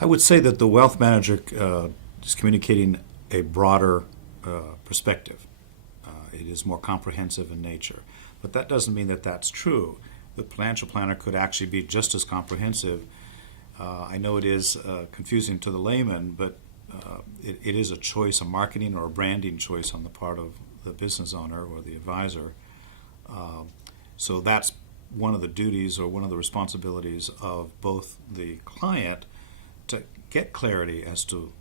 I would say that the wealth manager is communicating a broader perspective. It is more comprehensive in nature. But that doesn't mean that that's true. The financial planner could actually be just as comprehensive. I know it is confusing to the layman, but it is a choice, a marketing or a branding choice on the part of the business owner or the advisor. So that's one of the duties or one of the responsibilities of both the client to get clarity as to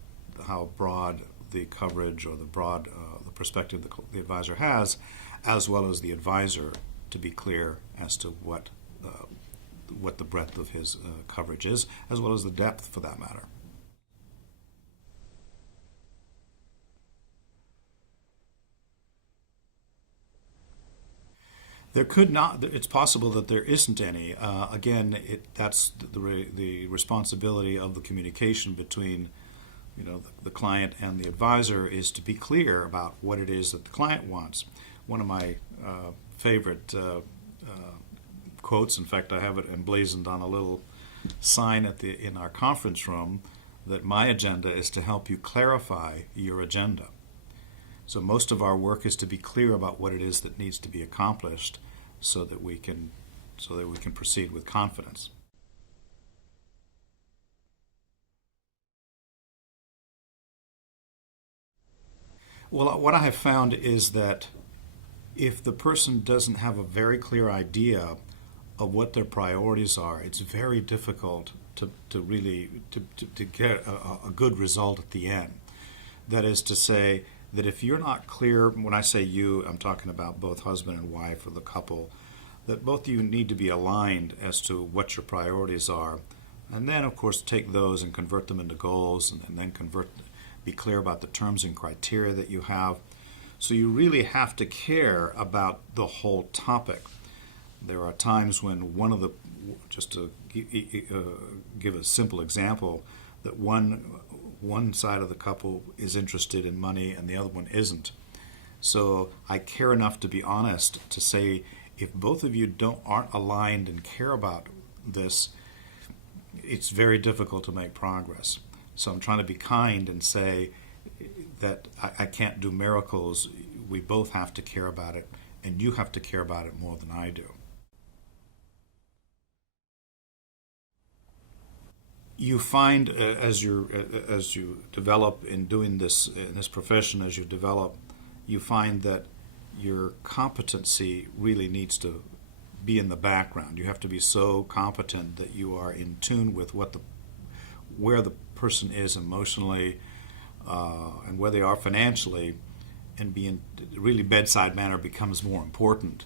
how broad the coverage or the perspective the advisor has, as well as the advisor to be clear as to what the breadth of his coverage is, as well as the depth for that matter. There could not. It's possible that there isn't any. Again, that's the responsibility of the communication between, the client and the advisor is to be clear about what it is that the client wants. One of my favorite quotes, in fact, I have it emblazoned on a little sign in our conference room, that my agenda is to help you clarify your agenda. So most of our work is to be clear about what it is that needs to be accomplished so that we can proceed with confidence. Well, what I have found is that if the person doesn't have a very clear idea of what their priorities are, it's very difficult to really get a good result at the end. That is to say, that if you're not clear, when I say you, I'm talking about both husband and wife or the couple, that both of you need to be aligned as to what your priorities are. And then, of course, take those and convert them into goals, and then be clear about the terms and criteria that you have. So you really have to care about the whole topic. There are times when just to give a simple example, that one side of the couple is interested in money and the other one isn't. So I care enough to be honest to say, if both of you aren't aligned and care about this, it's very difficult to make progress. So I'm trying to be kind and say that I can't do miracles. We both have to care about it, and you have to care about it more than I do. You find as you develop in doing this in this profession, as you develop, you find that your competency really needs to be in the background. You have to be so competent that you are in tune with where the person is emotionally and where they are financially, and really bedside manner becomes more important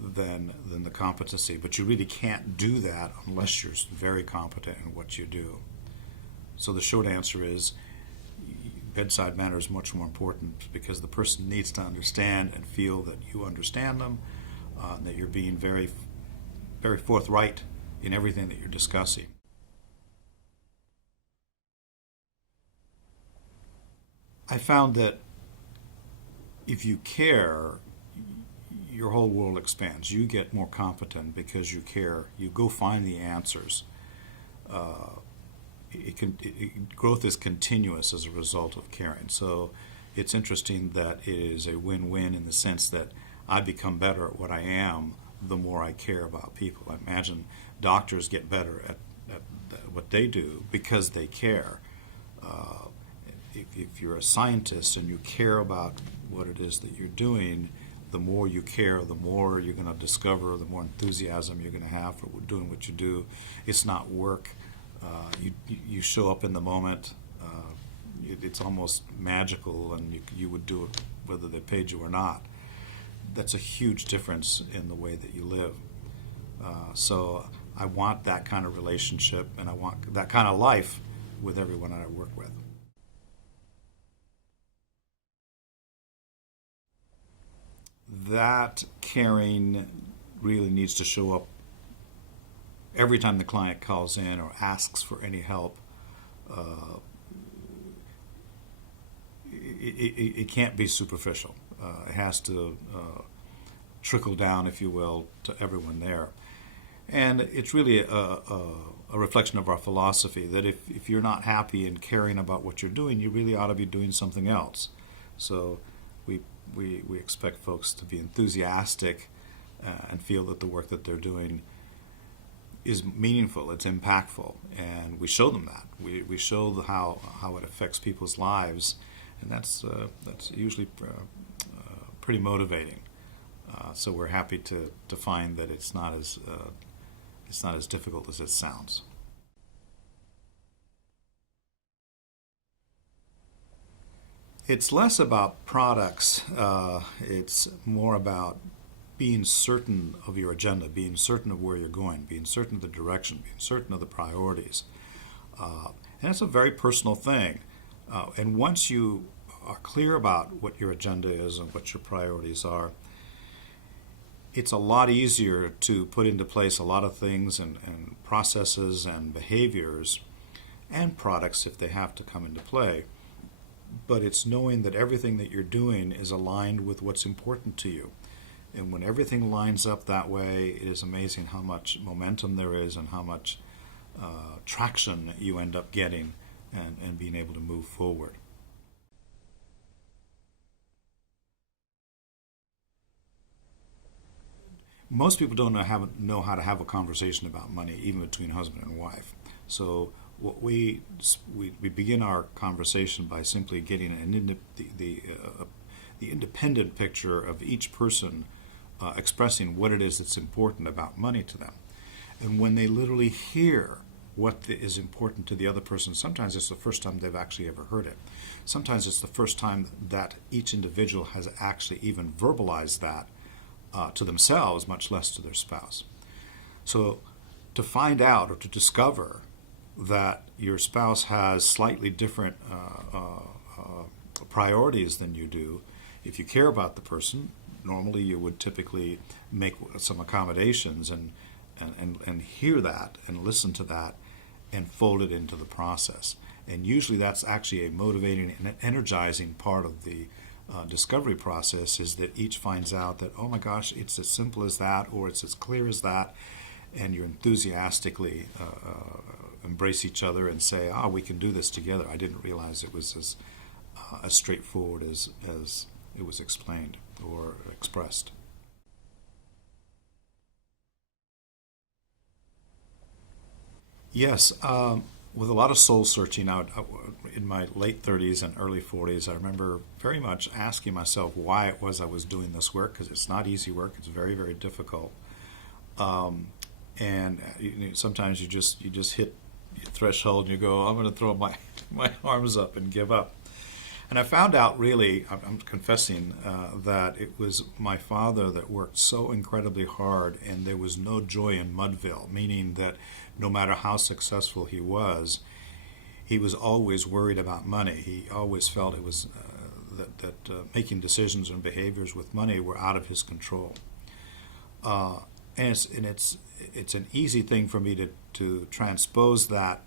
than the competency. But you really can't do that unless you're very competent in what you do. So the short answer is bedside manner is much more important, because the person needs to understand and feel that you understand them, that you're being very, very forthright in everything that you're discussing. I found that if you care, your whole world expands. You get more competent because you care. You go find the answers. Growth is continuous as a result of caring. So it's interesting that it is a win-win in the sense that I become better at what I am the more I care about people. I imagine doctors get better at what they do because they care. If you're a scientist and you care about what it is that you're doing, the more you care, the more you're going to discover, the more enthusiasm you're going to have for doing what you do. It's not work. You show up in the moment. It's almost magical, and you would do it whether they paid you or not. That's a huge difference in the way that you live. So I want that kind of relationship, and I want that kind of life with everyone I work with. That caring really needs to show up every time the client calls in or asks for any help. It can't be superficial. It has to trickle down, if you will, to everyone there. And it's really a reflection of our philosophy that if you're not happy and caring about what you're doing, you really ought to be doing something else. So we expect folks to be enthusiastic and feel that the work that they're doing is meaningful, it's impactful, and we show them that. We show how it affects people's lives, and that's usually pretty motivating. So we're happy to find that it's not as difficult as it sounds. It's less about products. It's more about being certain of your agenda, being certain of where you're going, being certain of the direction, being certain of the priorities. And it's a very personal thing. And once you are clear about what your agenda is and what your priorities are, it's a lot easier to put into place a lot of things and processes and behaviors and products if they have to come into play. But it's knowing that everything that you're doing is aligned with what's important to you. And when everything lines up that way, it is amazing how much momentum there is and how much traction you end up getting and being able to move forward. Most people don't know how to have a conversation about money, even between husband and wife. So what we begin our conversation by simply getting the independent picture of each person expressing what it is that's important about money to them. And when they literally hear what is important to the other person, sometimes it's the first time they've actually ever heard it. Sometimes it's the first time that each individual has actually even verbalized that to themselves, much less to their spouse. So to find out or to discover that your spouse has slightly different priorities than you do, if you care about the person, normally you would typically make some accommodations and hear that and listen to that and fold it into the process. And usually that's actually a motivating and energizing part of the discovery process, is that each finds out that, oh my gosh, it's as simple as that, or it's as clear as that, and you enthusiastically embrace each other and say, we can do this together. I didn't realize it was as straightforward as it was explained or expressed. Yes, with a lot of soul searching out in my late 30s and early 40s, I remember very much asking myself why it was I was doing this work, because it's not easy work. It's very, very difficult. And sometimes you just hit your threshold and you go, I'm going to throw my arms up and give up. And I found out, really, I'm confessing, that it was my father that worked so incredibly hard, and there was no joy in Mudville, meaning that no matter how successful he was always worried about money. He always felt it was that making decisions and behaviors with money were out of his control. And it's an easy thing for me to transpose that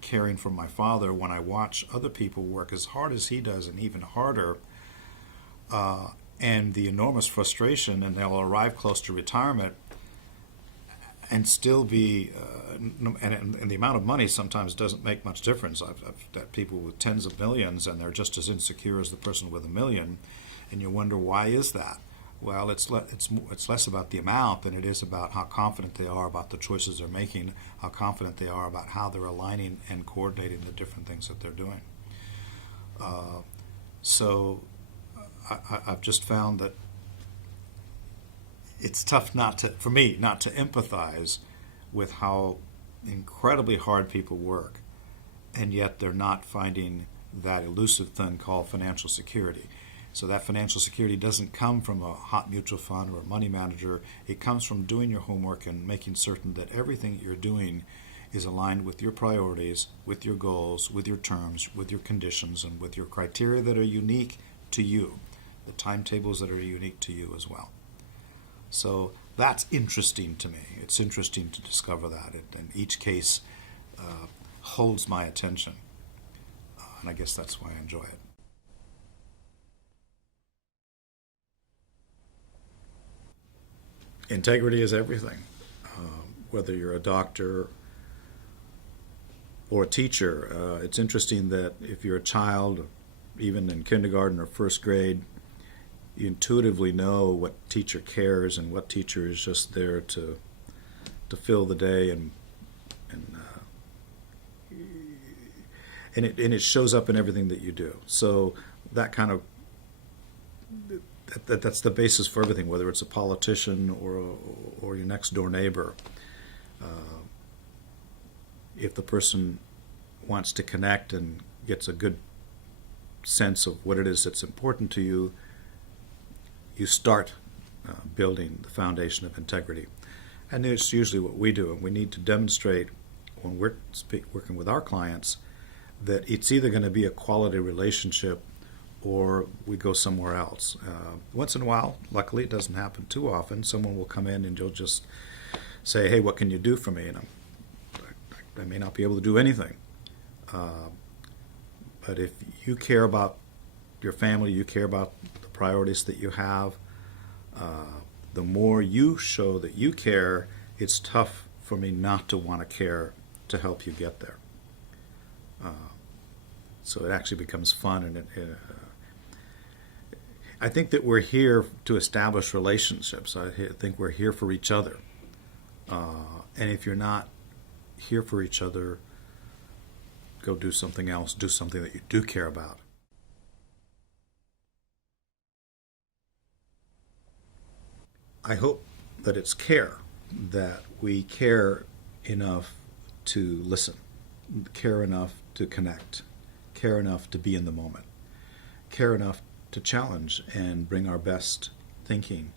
caring for my father when I watch other people work as hard as he does and even harder, and the enormous frustration, and they'll arrive close to retirement and still be, and the amount of money sometimes doesn't make much difference. I've got people with tens of millions and they're just as insecure as the person with $1 million, and you wonder, why is that? Well, it's less about the amount than it is about how confident they are about the choices they're making, how confident they are about how they're aligning and coordinating the different things that they're doing. So I've just found that it's tough for me not to empathize with how incredibly hard people work, and yet they're not finding that elusive thing called financial security. So that financial security doesn't come from a hot mutual fund or a money manager. It comes from doing your homework and making certain that everything that you're doing is aligned with your priorities, with your goals, with your terms, with your conditions, and with your criteria that are unique to you, the timetables that are unique to you as well. So that's interesting to me. It's interesting to discover that, and each case holds my attention, and I guess that's why I enjoy it. Integrity is everything. whether you're a doctor or a teacher. It's interesting that if you're a child, even in kindergarten or first grade, you intuitively know what teacher cares and what teacher is just there to fill the day, and it shows up in everything that you do. So that kind of that's the basis for everything, whether it's a politician or your next door neighbor. If the person wants to connect and gets a good sense of what it is that's important to you, you start building the foundation of integrity. And it's usually what we do, and we need to demonstrate when we're working with our clients that it's either going to be a quality relationship or we go somewhere else. Once in a while, luckily it doesn't happen too often, someone will come in and you'll just say, hey, what can you do for me? And I may not be able to do anything. But if you care about your family, you care about the priorities that you have, the more you show that you care, it's tough for me not to want to care to help you get there. So it actually becomes fun, and I think that we're here to establish relationships. I think we're here for each other. And if you're not here for each other, go do something else. Do something that you do care about. I hope that it's care, that we care enough to listen, care enough to connect, care enough to be in the moment, care enough to challenge and bring our best thinking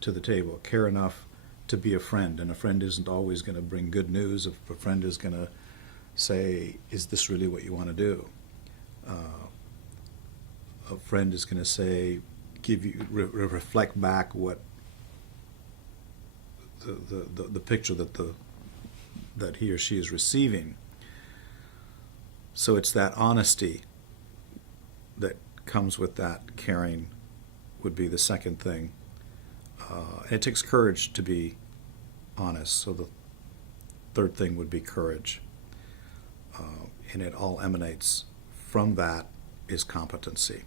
to the table, care enough to be a friend. And a friend isn't always going to bring good news. If a friend is going to say, is this really what you want to do? A friend is going to say, give you reflect back what the picture that he or she is receiving. So it's that honesty that comes with that caring would be the second thing. And it takes courage to be honest. So the third thing would be courage. And it all emanates from that is competency.